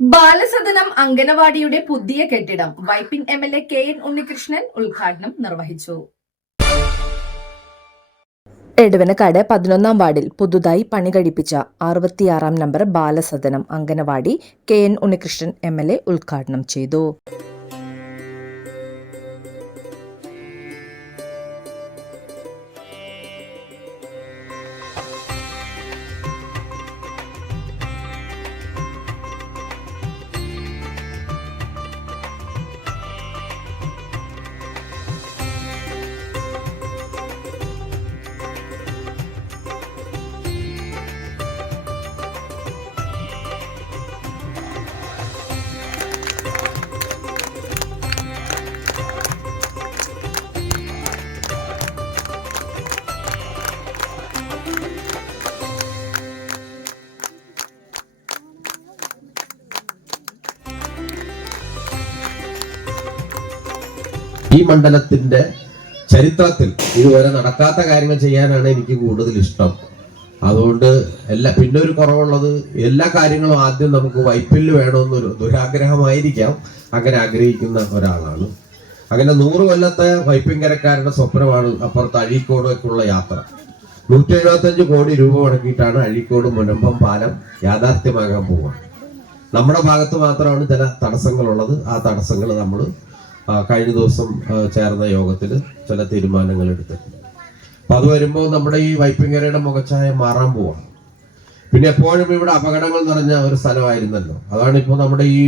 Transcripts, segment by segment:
ബാലസദനം അംഗനവാടിയുടെ പുതിയ കെട്ടിടം Vypin MLA KN Unnikrishnan ഉദ്ഘാടനം നിർവഹിച്ചു. എടവനക്കാട് 11-ാം വാർഡിൽ പുതുതായി പണി കഴിപ്പിച്ച 66-ാം number Balasadanam anganwadi KN Unnikrishnan MLA ഉദ്ഘാടനം ചെയ്തു. ഈ മണ്ഡലത്തിന്റെ ചരിത്രത്തിൽ ഇതുവരെ നടക്കാത്ത കാര്യങ്ങൾ ചെയ്യാനാണ് എനിക്ക് കൂടുതൽ ഇഷ്ടം. അതുകൊണ്ട് പിന്നെ ഒരു കുറവുള്ളത് എല്ലാ കാര്യങ്ങളും ആദ്യം നമുക്ക് വൈപ്പിൽ വേണമെന്നൊരു ദുരാഗ്രഹമായിരിക്കാം. അങ്ങനെ ആഗ്രഹിക്കുന്ന ഒരാളാണ്. അങ്ങനെ 100 കൊല്ലത്തെ വൈപ്പിൻകരക്കാരുടെ സ്വപ്നമാണ് അപ്പുറത്ത് അഴീക്കോടേക്കുള്ള യാത്ര. 175 കോടി രൂപ മുടക്കിയിട്ടാണ് അഴീക്കോട് മുനമ്പം പാലം യാഥാർത്ഥ്യമാകാൻ പോവുക. നമ്മുടെ ഭാഗത്ത് മാത്രമാണ് ചില തടസ്സങ്ങളുള്ളത്. ആ തടസ്സങ്ങൾ നമ്മൾ കഴിഞ്ഞ ദിവസം ചേർന്ന യോഗത്തിൽ ചില തീരുമാനങ്ങൾ എടുത്തിട്ടുണ്ട്. അപ്പൊ അത് വരുമ്പോൾ നമ്മുടെ ഈ വൈപ്പിൻകരയുടെ മുഖച്ഛായ മാറാൻ പോവാണ്. പിന്നെ എപ്പോഴും ഇവിടെ അപകടങ്ങൾ നിറഞ്ഞ ഒരു സ്ഥലമായിരുന്നല്ലോ. അതാണ് ഇപ്പോൾ നമ്മുടെ ഈ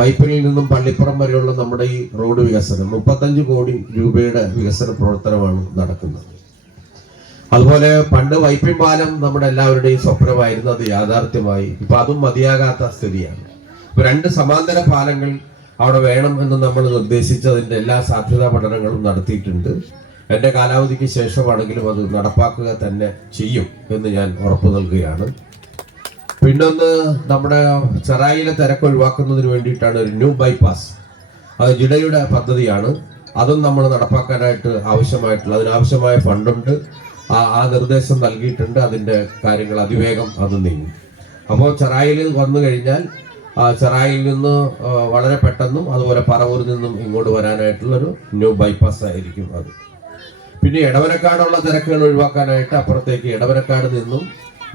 വൈപ്പിനിൽ നിന്നും പള്ളിപ്പുറം വരെയുള്ള നമ്മുടെ ഈ റോഡ് വികസനം 35 കോടി രൂപയുടെ വികസന പ്രവർത്തനമാണ് നടക്കുന്നത്. അതുപോലെ പണ്ട് വൈപ്പിൻ പാലം നമ്മുടെ എല്ലാവരുടെയും സ്വപ്നമായിരുന്നു. അത് യാഥാർത്ഥ്യമായി. ഇപ്പൊ അതും മതിയാകാത്ത സ്ഥിതിയാണ്. ഇപ്പൊ 2 സമാന്തര പാലങ്ങൾ അവിടെ വേണം എന്ന് നമ്മൾ നിർദ്ദേശിച്ചതിന്റെ എല്ലാ സാധ്യതാ പഠനങ്ങളും നടത്തിയിട്ടുണ്ട്. എൻ്റെ കാലാവധിക്ക് ശേഷമാണെങ്കിലും അത് നടപ്പാക്കുക തന്നെ ചെയ്യും എന്ന് ഞാൻ ഉറപ്പു നൽകുകയാണ്. പിന്നൊന്ന്, നമ്മുടെ ചെറായിലെ തിരക്ക് ഒഴിവാക്കുന്നതിന് വേണ്ടിയിട്ടാണ് ഒരു ന്യൂ ബൈപ്പാസ്. അത് ജിഡയുടെ പദ്ധതിയാണ്. അതും നമ്മൾ നടപ്പാക്കാനായിട്ട് അതിനാവശ്യമായ ഫണ്ടുണ്ട്. ആ നിർദ്ദേശം നൽകിയിട്ടുണ്ട്. അതിൻ്റെ കാര്യങ്ങൾ അതിവേഗം അത് നീങ്ങും. അപ്പോൾ ചെറായിൽ വന്നു കഴിഞ്ഞാൽ ചെറായിൽ നിന്ന് വളരെ പെട്ടെന്നും അതുപോലെ പറവൂരിൽ നിന്നും ഇങ്ങോട്ട് വരാനായിട്ടുള്ളൊരു ന്യൂ ബൈപ്പാസ് ആയിരിക്കും അത്. പിന്നെ എടവനക്കാടുള്ള തിരക്കുകൾ ഒഴിവാക്കാനായിട്ട് അപ്പുറത്തേക്ക് എടവനക്കാട് നിന്നും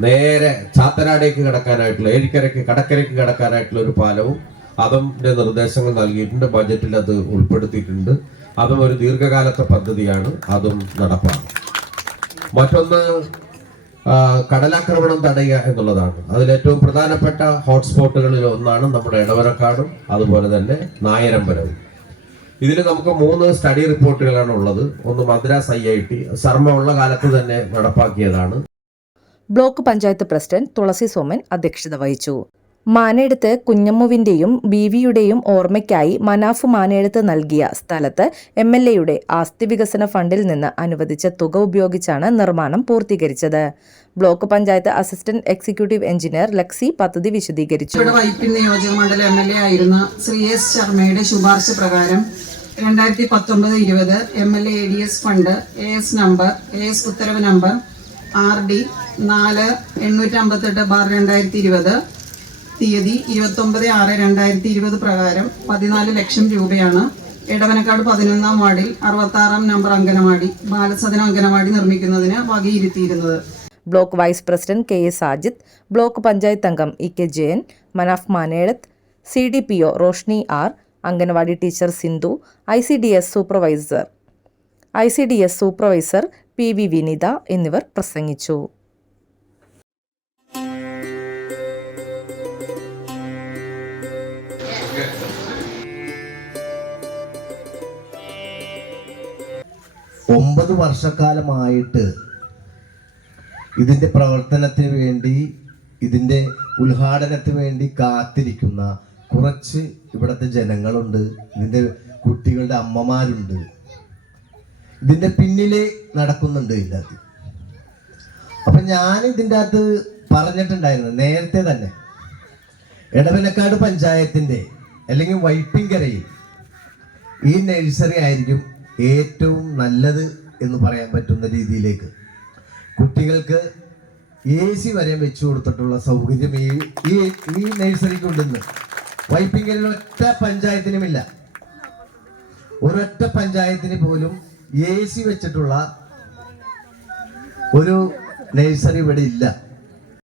നേരെ ചാത്തനാടേക്ക് കടക്കാനായിട്ടുള്ള കടക്കരയ്ക്ക് കടക്കാനായിട്ടുള്ള ഒരു പാലവും അതിൻ്റെ നിർദ്ദേശങ്ങൾ നൽകിയിട്ടുണ്ട്. ബജറ്റിൽ അത് ഉൾപ്പെടുത്തിയിട്ടുണ്ട്. അതും ഒരു ദീർഘകാലത്തെ പദ്ധതിയാണ്. അതും നടപ്പാണ്. മറ്റൊന്ന്, കടലാക്രമണം തടയുക എന്നുള്ളതാണ്. അതിലേറ്റവും പ്രധാനപ്പെട്ട ഹോട്ട്സ്പോട്ടുകളിൽ ഒന്നാണ് നമ്മുടെ എടവനക്കാടും അതുപോലെ തന്നെ നായരമ്പലവും. ഇതിൽ നമുക്ക് 3 സ്റ്റഡി റിപ്പോർട്ടുകളാണ് ഉള്ളത്. ഒന്ന് മദ്രാസ് IIT സർമ്മ ഉള്ള കാലത്ത് തന്നെ നടപ്പാക്കിയതാണ്. ബ്ലോക്ക് പഞ്ചായത്ത് പ്രസിഡന്റ് തുളസി സോമൻ അധ്യക്ഷത വഹിച്ചു. മാനേടത്ത് കുഞ്ഞമ്മുവിന്റെയും ബീവിയുടെയും ഓർമ്മയ്ക്കായി മനാഫ് മാനേടത്ത് നൽകിയ സ്ഥലത്ത് MLAയുടെ ആസ്തി വികസന ഫണ്ടിൽ നിന്ന് അനുവദിച്ച തുക ഉപയോഗിച്ചാണ് നിർമ്മാണം പൂർത്തീകരിച്ചത്. Block panchayat assistant executive engineer Lexy പദ്ധതി വിശദീകരിച്ചു. വൈപ്പിൻ നിയോജക മണ്ഡലം MLA ആയിരുന്ന ശ്രീ S ശർമ്മയുടെ ശുപാർശ പ്രകാരം 2019-20 MLA ADS fund AS number ഉത്തരവ് നമ്പർ RD 4858/2020 തീയതി 29/6/2020 പ്രകാരം 14 ലക്ഷം രൂപയാണ് എടവനക്കാട് 11-ാം വാർഡിൽ 66-ാം നമ്പർ അംഗനവാടി ബാലസദന അംഗനവാടി നിർമ്മിക്കുന്നതിന് വകയിരുത്തിയിരുന്നത്. Block vice president KS Sajid, block panchayat അംഗം EK Jayan, Manaf Manedath, CDPO Roshni R, anganwadi teacher Sindhu, ICDS supervisor PV Vinitha എന്നിവർ പ്രസംഗിച്ചു. ഒമ്പത് വർഷക്കാലമായിട്ട് ഇതിൻ്റെ പ്രവർത്തനത്തിന് വേണ്ടി, ഇതിൻ്റെ ഉദ്ഘാടനത്തിന് വേണ്ടി കാത്തിരിക്കുന്ന കുറച്ച് ഇവിടുത്തെ ജനങ്ങളുണ്ട്. ഇതിൻ്റെ കുട്ടികളുടെ അമ്മമാരുണ്ട്. ഇതിൻ്റെ പിന്നിലെ നടക്കുന്നുണ്ട് ഇല്ലാതെ. അപ്പം ഞാൻ ഇതിൻ്റെ അകത്ത് പറഞ്ഞിട്ടുണ്ടായിരുന്നു നേരത്തെ തന്നെ, എടവനക്കാട് പഞ്ചായത്തിൻ്റെ അല്ലെങ്കിൽ വൈപ്പിൻകരയിൽ ഈ നഴ്സറി ആയിരിക്കും ഏറ്റവും നല്ലത് എന്ന് പറയാൻ പറ്റുന്ന രീതിയിലേക്ക് കുട്ടികൾക്ക് AC വരെ വെച്ചു കൊടുത്തിട്ടുള്ള സൗകര്യം ഈ നഴ്സറിക്കുണ്ടെന്ന് വൈപ്പിങ്കലിൽ ഒറ്റ പഞ്ചായത്തിനുമില്ല. ഒരൊറ്റ പഞ്ചായത്തിന് പോലും AC വെച്ചിട്ടുള്ള ഒരു നഴ്സറി ഇവിടെ ഇല്ല.